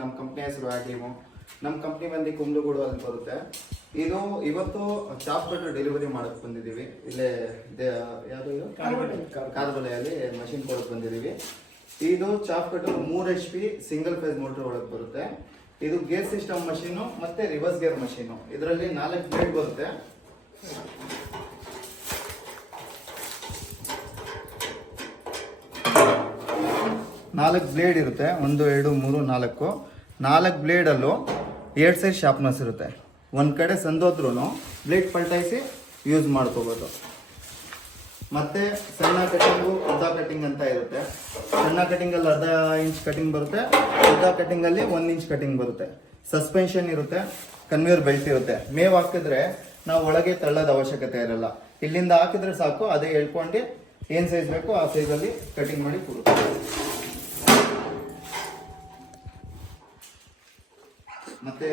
ನಮ್ಮ ಕಂಪ್ನಿ ಹೆಸರು ಆಟಿಮು ನಮ್ಮ ಕಂಪ್ನಿ ಬಂದು ಕುಂಬ್ಳಗೂಡು ಅಂತ ಬರುತ್ತೆ. ಇದು ಇವತ್ತು ಚಾಪ್ ಕಟ್ಟು ಡೆಲಿವರಿ ಮಾಡಕ್ ಬಂದಿದ್ದೀವಿ. ಇಲ್ಲೇ ಯಾವುದು ಇದು? ಕಾರ್ಬಲೆಯಲ್ಲಿ. ಮಷಿನ್ ಕೊಡಕ್ ಬಂದಿದ್ದೀವಿ. ಇದು ಚಾಪ್ ಕಟ್ಟು ಮೂರ್ H P single phase motor ಒಳಗೆ ಬರುತ್ತೆ. ಇದು ಗೇರ್ ಸಿಸ್ಟಮ್ ಮಷೀನು ಮತ್ತೆ ರಿವರ್ಸ್ ಗೇರ್ ಮಷೀನು ಇದರಲ್ಲಿ ನಾಲ್ಕು ಬ್ಲೇಡ್ ಬರುತ್ತೆ. ನಾಲ್ಕು ಬ್ಲೇಡ್ ಇರುತ್ತೆ. ಒಂದು, ಎರಡು, ಮೂರು, ನಾಲ್ಕು. ನಾಲ್ಕು ಬ್ಲೇಡಲ್ಲೂ ಎರಡು ಸೈಡ್ ಶಾರ್ಪ್ನೆಸ್ ಇರುತ್ತೆ. ಒಂದು ಕಡೆ ಸಂದೋದ್ರೂ ಬ್ಲೇಡ್ ಪಲ್ಟಾಯಿಸಿ ಯೂಸ್ ಮಾಡ್ಕೋಬೋದು. ಮತ್ತೆ ಸಣ್ಣ ಕಟಿಂಗು ಅರ್ಧ ಕಟಿಂಗ್ ಅಂತ ಇರುತ್ತೆ. ಸಣ್ಣ ಕಟಿಂಗಲ್ಲಿ ಅರ್ಧ ಇಂಚ್ ಕಟಿಂಗ್ ಬರುತ್ತೆ. ಉದ್ದ ಕಟಿಂಗಲ್ಲಿ ಒಂದು ಇಂಚ್ ಕಟಿಂಗ್ ಬರುತ್ತೆ. ಸಸ್ಪೆನ್ಷನ್ ಇರುತ್ತೆ. ಕನ್ವೇರ್ ಬೆಲ್ಟ್ ಇರುತ್ತೆ. ಮೇವ್ ಹಾಕಿದ್ರೆ ನಾವು ಒಳಗೆ ತಳ್ಳೋದ ಅವಶ್ಯಕತೆ ಇರಲ್ಲ. ಇಲ್ಲಿಂದ ಹಾಕಿದ್ರೆ ಸಾಕು, ಅದೇ ಹೇಳ್ಕೊಂಡು ಏನು ಸೈಜ್ ಬೇಕೋ ಆ ಸೈಜಲ್ಲಿ ಕಟಿಂಗ್ ಮಾಡಿ ಕೊಡುತ್ತೆ ಮತ್ತೆ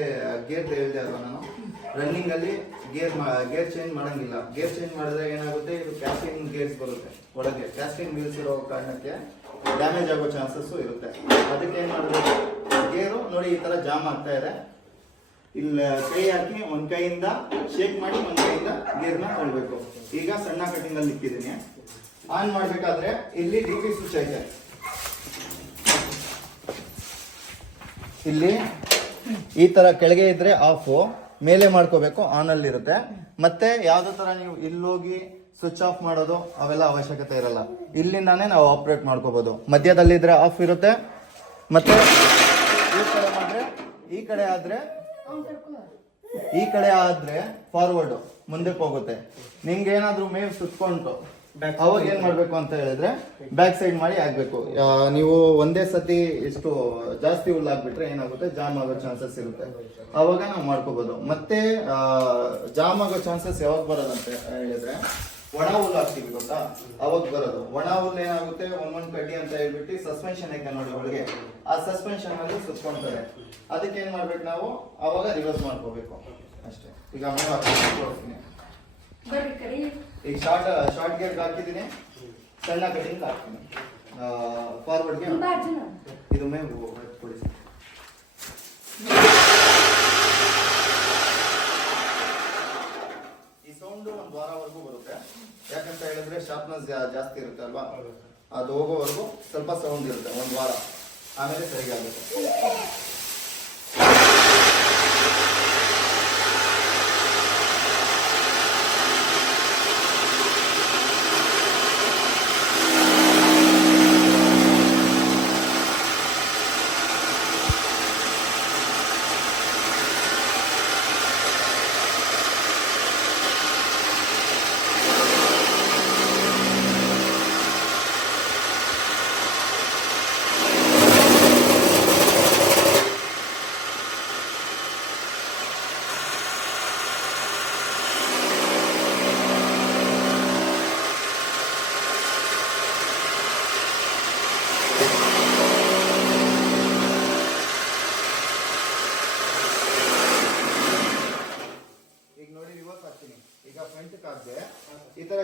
ಗೇರ್ ಹೇಳಿದೆ ಅಲ್ವಾ ನಾನು? ರನ್ನಿಂಗ್ ಅಲ್ಲಿ ಗೇರ್ ಗೇರ್ ಚೇಂಜ್ ಮಾಡಂಗಿಲ್ಲ. ಗೇರ್ ಚೇಂಜ್ ಮಾಡಿದ್ರೆ ಏನಾಗುತ್ತೆ, ಇದು ಕ್ಯಾಸ್ಟಿಂಗ್ ಗೇರ್ಸ್ ಬರುತ್ತೆ ಒಳಗೆ. ಕ್ಯಾಸ್ಟಿಂಗ್ ವೀಲ್ಸ್ ಇರೋ ಕಾರಣಕ್ಕೆ ಡ್ಯಾಮೇಜ್ ಆಗೋ ಚಾನ್ಸಸ್ ಇರುತ್ತೆ. ಅದಕ್ಕೆ ಏನು ಮಾಡಬೇಕು ಗೇರು ನೋಡಿ ಈ ತರ ಜಾಮ್ ಆಗ್ತಾ ಇದೆ. ಇಲ್ಲಿ, ಕೈ ಹಾಕಿ ಒಂದು ಕೈಯಿಂದ ಶೇಕ್ ಮಾಡಿ ಒಂದು ಕೈಯಿಂದ ಗೇರ್ನ ತಳ್ಬೇಕು. ಈಗ ಸಣ್ಣ ಕಟಿಂಗ್ ಅಲ್ಲಿ ಇಕ್ಕಿದ್ದೀನಿ ಆನ್ ಮಾಡಬೇಕಾದ್ರೆ ಇಲ್ಲಿ ಡಿ ಪಿ ಸ್ವಿಚ್ ಐತೆ. ಇಲ್ಲಿ ಈ ತರ ಕೆಳಗೆ ಇದ್ರೆ ಆಫ್ ಮೇಲೆ ಮಾಡ್ಕೋಬೇಕು ಆನ್ ಅಲ್ಲಿ ಇರುತ್ತೆ. ಮತ್ತೆ ಯಾವ್ದೋ ತರ ನೀವು ಇಲ್ಲೋಗಿ ಸ್ವಿಚ್ ಆಫ್ ಮಾಡೋದು, ಅವೆಲ್ಲ ಅವಶ್ಯಕತೆ ಇರಲ್ಲ. ಇಲ್ಲಿಂದಾನೇ ನಾವು ಆಪರೇಟ್ ಮಾಡ್ಕೋಬಹುದು ಮಧ್ಯದಲ್ಲಿ ಇದ್ರೆ ಆಫ್ ಇರುತ್ತೆ. ಮತ್ತೆ ಈ ಕಡೆ ಮಾಡಿದ್ರೆ ಈ ಕಡೆ ಆದ್ರೆ, ಈ ಕಡೆ ಆದ್ರೆ ಫಾರ್ವರ್ಡ್ ಮುಂದಕ್ಕೆ ಹೋಗುತ್ತೆ. ನಿಮ್ಗೆ ಏನಾದ್ರೂ ಮೇವ್ ಸುತ್ಕೊಂಡು ಅವಾಗ ಏನ್ ಮಾಡ್ಬೇಕು ಅಂತ ಹೇಳಿದ್ರೆ ಬ್ಯಾಕ್ ಸೈಡ್ ಮಾಡಿ ಆಗ್ಬೇಕು ನೀವು ಒಂದೇ ಸತಿ ಎಷ್ಟು ಜಾಸ್ತಿ ಹುಲ್ಲು ಹಾಕ್ಬಿಟ್ರೆ ಏನಾಗುತ್ತೆ? ಜಾಮ್ ಆಗೋ ಚಾನ್ಸಸ್ ಇರುತ್ತೆ. ಅವಾಗ ನಾವು ಮಾಡ್ಕೋಬಹುದು ಮತ್ತೆ ಜಾಮ್ ಆಗೋ ಚಾನ್ಸಸ್ ಯಾವಾಗ ಬರೋದಂತ ಹೇಳಿದ್ರೆ ಒಣ ಹುಲ್ಲು ಹಾಕ್ತೀವಿ ಗೊತ್ತಾ? ಅವಾಗ ಬರೋದು. ಒಣ ಹುಲ್ಲು ಏನಾಗುತ್ತೆ? ಒಂದೊಂದ್ ಕಡ್ಡಿ ಅಂತ ಹೇಳ್ಬಿಟ್ಟು ಸಸ್ಪೆನ್ಷನ್ ಐತೆ ನೋಡಿ ಒಳಗೆ. ಆ ಸಸ್ಪೆನ್ಷನ್ ಅಲ್ಲಿ ಸುತ್ಕೊಂತಾರೆ. ಅದಕ್ಕೆ ಏನ್ ಮಾಡ್ಬೇಕು ನಾವು? ಅವಾಗ ರಿವರ್ಸ್ ಮಾಡ್ಕೋಬೇಕು. ಅಷ್ಟೇ. ಈಗ ತೋರಿಸ್ತೀನಿ ಬರ್ರಿ ಕರಿ. ಈಗ ಶಾರ್ಟ್ ಶಾರ್ಟ್ ಗೇರ್ ಹಾಕಿದ್ದೀನಿ. ಸಣ್ಣ ಕಟಿಂಗ್ ಹಾಕ್ತೀನಿ. ಫಾರ್ವರ್ಡ್ಗೆ ಇದು ಮೇವು ಕೊಡಿ. ಈ ಸೌಂಡ್ ಒಂದು ವಾರವರೆಗೂ ಬರುತ್ತೆ. ಯಾಕಂತ ಹೇಳಿದ್ರೆ ಶಾರ್ಪ್ನೆಸ್ ಜಾಸ್ತಿ ಇರುತ್ತೆ ಅಲ್ವಾ? ಅದು ಹೋಗೋವರೆಗೂ ಸ್ವಲ್ಪ ಸೌಂಡ್ ಇರುತ್ತೆ ಒಂದು ವಾರ. ಆಮೇಲೆ ಸರಿಗೆ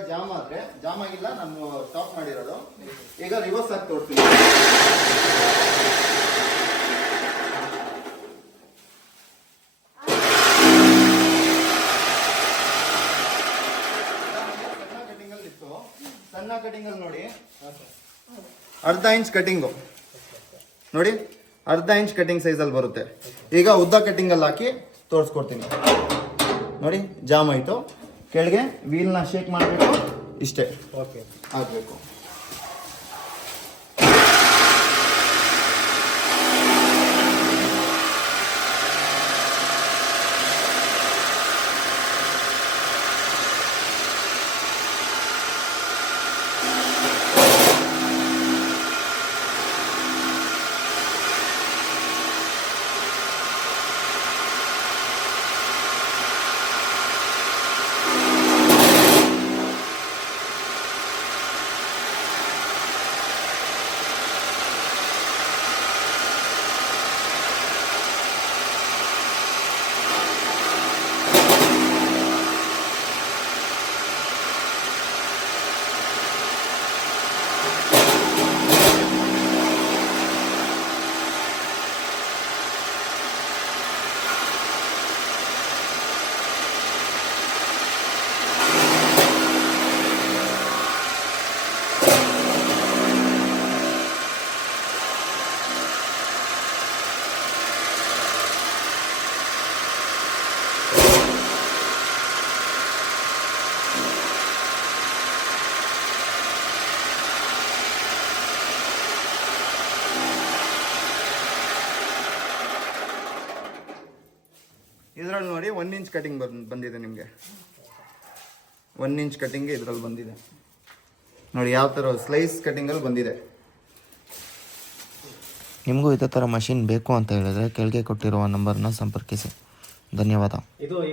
ಜಾಮ್ ಆದ್ರೆ, ಜಾಮ್ ಆಗಿಲ್ಲ, ನಾನು ಸ್ಟಾಪ್ ಮಾಡಿರೋದು. ಈಗ ರಿವರ್ಸ್ ಆಗಿ ತೋರ್ತೀನಿ ಸಣ್ಣ ಅಲ್ಲಿ ಅಲ್ಲಿ ನೋಡಿ. ಅರ್ಧ ಇಂಚ್ ಕಟಿಂಗು ನೋಡಿ, ಅರ್ಧ ಇಂಚ್ ಕಟಿಂಗ್ ಸೈಜಲ್ಲಿ ಬರುತ್ತೆ. ಈಗ ಉದ್ದ ಕಟಿಂಗ್ ಅಲ್ಲಿ ಹಾಕಿ ತೋರಿಸ್ಕೊಡ್ತೀನಿ. ನೋಡಿ, ಜಾಮ್ ಆಯಿತು. ಕೆಳಗೆ ವೀಲ್ನ ಶೇಕ್ ಮಾಡಬೇಕು. ಇಷ್ಟೇ. ಓಕೆ ಆಗಬೇಕು. ಇದರಲ್ಲಿ ನೋಡಿ ಒನ್ ಇಂಚ್ ಕಟಿಂಗ್ ಬಂದಿದೆ ನಿಮಗೆ. ಒನ್ ಇಂಚ್ ಕಟಿಂಗ್ ಇದರಲ್ಲಿ ಬಂದಿದೆ. ನೋಡಿ ಯಾವ ಥರ ಸ್ಲೈಸ್ ಕಟಿಂಗಲ್ಲಿ ಬಂದಿದೆ. ನಿಮಗೂ ಇದೇ ಥರ ಮಷಿನ್ ಬೇಕು ಅಂತ ಹೇಳಿದ್ರೆ ಕೆಳಗೆ ಕೊಟ್ಟಿರುವ ನಂಬರ್ನ ಸಂಪರ್ಕಿಸಿ. ಧನ್ಯವಾದ. ಇದು